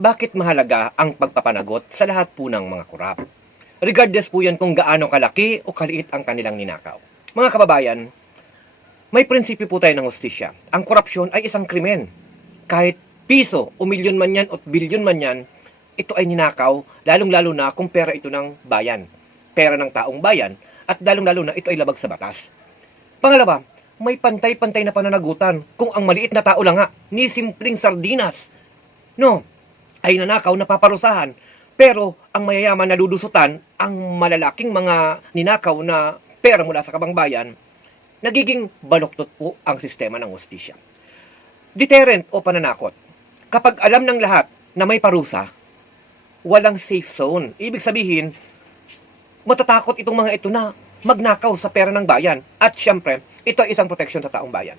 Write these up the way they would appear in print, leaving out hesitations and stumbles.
Bakit mahalaga ang pagpapanagot sa lahat po ng mga korap? Regardless po yan kung gaano kalaki o kaliit ang kanilang ninakaw. Mga kababayan, may prinsipyo po tayo ng hustisya. Ang korupsyon ay isang krimen. Kahit piso o milyon man yan o bilyon man yan, ito ay ninakaw, lalong-lalo na kung pera ito ng bayan. Pera ng taong bayan, at lalong-lalo na ito ay labag sa batas. Pangalawa, may pantay-pantay na pananagutan kung ang maliit na tao lang nga, ni simpleng sardinas, no, ay nanakaw na paparusahan. Pero ang mayayaman na lulusutan, ang malalaking mga ninakaw na pera mula sa kabangbayan, nagiging baluktot po ang sistema ng hustisya. Deterrent o pananakot. Kapag alam ng lahat na may parusa, walang safe zone. Ibig sabihin, matatakot itong mga ito na magnakaw sa pera ng bayan. At syempre, ito ay isang proteksyon sa taong bayan.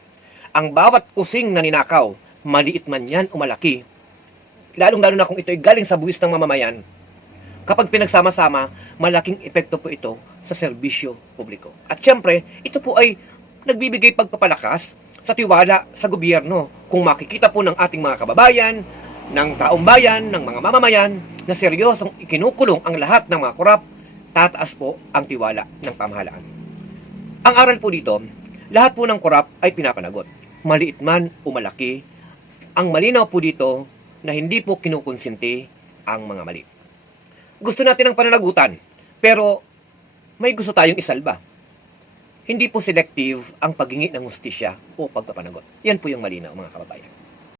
Ang bawat kusing na ninakaw, maliit man yan o malaki, lalong-lalo na kung ito ay galing sa buwis ng mamamayan, kapag pinagsama-sama, malaking epekto po ito sa serbisyo publiko. At syempre, ito po ay nagbibigay pagpapalakas sa tiwala sa gobyerno. Kung makikita po ng ating mga kababayan, ng taong bayan, ng mga mamamayan, na seryosong ikinukulong ang lahat ng mga korap, tataas po ang tiwala ng pamahalaan. Ang aral po dito, lahat po ng korap ay pinapanagot. Maliit man o malaki, ang malinaw po dito na hindi po kinukonsinti ang mga mali. Gusto natin ng pananagutan, pero may gusto tayong isalba. Hindi po selective ang paghingi ng hustisya o pagpapanagot. Yan po yung malinaw, mga kababayan.